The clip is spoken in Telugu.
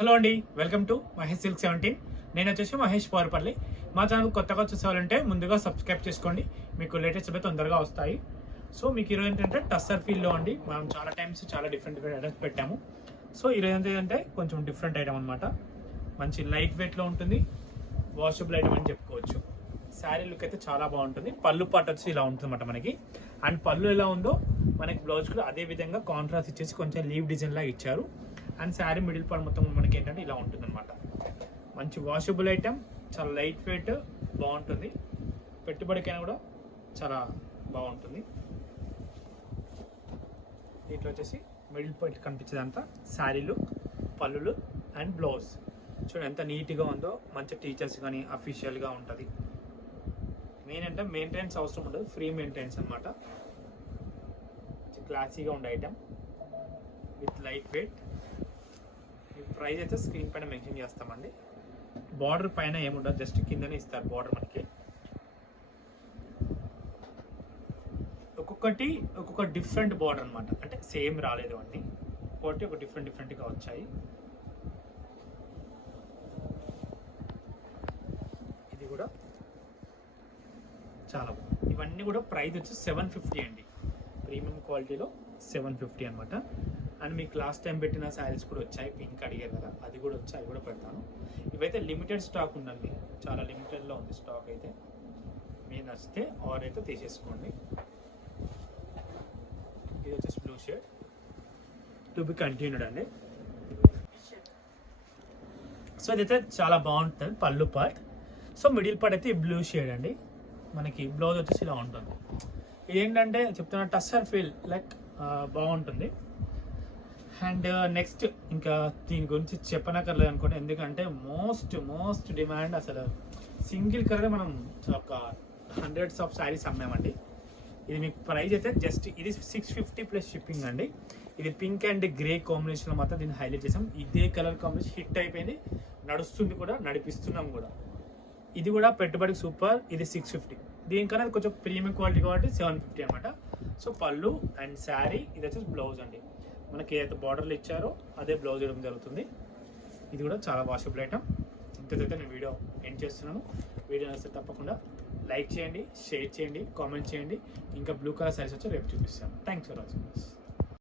హలో అండి, వెల్కమ్ టు మహేష్ సిల్క్ 17. నేను వచ్చేసి మహేష్ పవర్పల్లి. మా ఛానల్ కొత్తగా చూసేవాళ్ళంటే ముందుగా సబ్స్క్రైబ్ చేసుకోండి, మీకు లేటెస్ట్ అయితే తొందరగా వస్తాయి. సో మీకు ఈరోజు ఏంటంటే టస్సర్ ఫీల్డ్లో అండి మనం చాలా టైమ్స్ చాలా డిఫరెంట్ ఐటమ్స్ పెట్టాము. సో ఈరోజు ఏంటంటే కొంచెం డిఫరెంట్ ఐటమ్ అనమాట. మంచి లైట్ వెయిట్లో ఉంటుంది, వాషబుల్ ఐటమ్ అని చెప్పుకోవచ్చు. శారీ లుక్ అయితే చాలా బాగుంటుంది. పళ్ళు పాటు వచ్చి ఇలా ఉంటుంది అన్నమాట మనకి. అండ్ పళ్ళు ఎలా ఉందో మనకి బ్లౌజ్ కూడా అదే విధంగా కాంట్రాస్ట్ ఇచ్చేసి కొంచెం లీవ్ డిజైన్ లాగా ఇచ్చారు. అండ్ శారీ మిడిల్ పార్ట్ మొత్తం మనకి ఏంటంటే ఇలా ఉంటుంది అనమాట. మంచి వాషబుల్ ఐటమ్, చాలా లైట్ వెయిట్, బాగుంటుంది. పెట్టుబడికైనా కూడా చాలా బాగుంటుంది. దీంట్లో వచ్చేసి మిడిల్ పార్ట్ కనిపించేదంతా శారీలు, పళ్ళులు అండ్ బ్లౌజ్ చూడండి ఎంత నీట్గా ఉందో. మంచి టీచర్స్ కానీ అఫీషియల్గా ఉంటుంది. మెయిన్ అంటే మెయింటెనెన్స్ అవసరం ఉండదు, ఫ్రీ మెయింటెనెన్స్ అనమాట. క్లాసీగా ఉండే item with light weight. Price అయితే స్క్రీన్ పైన మెన్షన్ చేస్తామండి. బార్డర్ పైన ఏముండదు, జస్ట్ కిందనే ఇస్తారు బార్డర్ మనకి. ఒక్కొక్క డిఫరెంట్ బార్డర్ అనమాట, అంటే సేమ్ రాలేదు అన్నీ, ఒకటి ఒక డిఫరెంట్గా వచ్చాయి. ఇది కూడా చాలా బాగుంది. ఇవన్నీ కూడా ప్రైస్ వచ్చి 750 అండి. ప్రీమియం క్వాలిటీలో 750 అనమాట. అండ్ మీకు లాస్ట్ టైం పెట్టిన శారీస్ కూడా వచ్చాయి, పింక్ అడిగారు కదా, అది కూడా వచ్చి అవి కూడా పెడతాను. ఇవైతే లిమిటెడ్ స్టాక్ ఉందండి, చాలా లిమిటెడ్లో ఉంది స్టాక్ అయితే. మీరు నచ్చితే ఆర్డర్ అయితే తీసేసుకోండి. ఇది వచ్చేసి blue shade, to be continued అండి. సో ఇదైతే చాలా బాగుంటుంది పళ్ళు పార్ట్. సో మిడిల్ పార్ట్ అయితే ఈ బ్లూ షేడ్ అండి. మనకి బ్లౌజ్ వచ్చేసి ఇలా ఉంటుంది. ఇదేంటంటే చెప్తున్నా టస్సర్ ఫీల్ లైక్ బాగుంటుంది. అండ్ నెక్స్ట్ ఇంకా దీని గురించి చెప్పనక్కర్లేదు అనుకోండి, ఎందుకంటే మోస్ట్ డిమాండ్. అసలు సింగిల్ కలర్ మనం ఒక హండ్రెడ్స్ ఆఫ్ శారీస్ అమ్మామండి. ఇది మీకు ప్రైస్ అయితే జస్ట్ ఇది 650 ప్లస్ షిప్పింగ్ అండి. ఇది పింక్ అండ్ గ్రే కాంబినేషన్లో మాత్రం దీన్ని హైలైట్ చేసాం. ఇదే కలర్ కాంబినేషన్ హిట్ అయిపోయింది, నడుస్తుంది కూడా, నడిపిస్తున్నాం కూడా. ఇది కూడా పెట్టుబడికి సూపర్. ఇది 650. దీనికన్నా కొంచెం ప్రీమియం క్వాలిటీ కాబట్టి 750 అనమాట. సో పళ్ళు అండ్ శారీ, ఇది వచ్చేసి బ్లౌజ్ అండి. మనకి ఏదైతే బార్డర్లు ఇచ్చారో అదే బ్లౌజ్ ఇవ్వడం జరుగుతుంది. ఇది కూడా చాలా వాషబుల్ ఐటమ్. ఇంతకైతే నేను వీడియో ఎండ్ చేస్తున్నాను. వీడియో నచ్చితే తప్పకుండా లైక్ చేయండి, షేర్ చేయండి, కామెంట్ చేయండి. ఇంకా బ్లూ కలర్ శారీస్ వచ్చి రేపు చూపిస్తాను. Thanks for watching.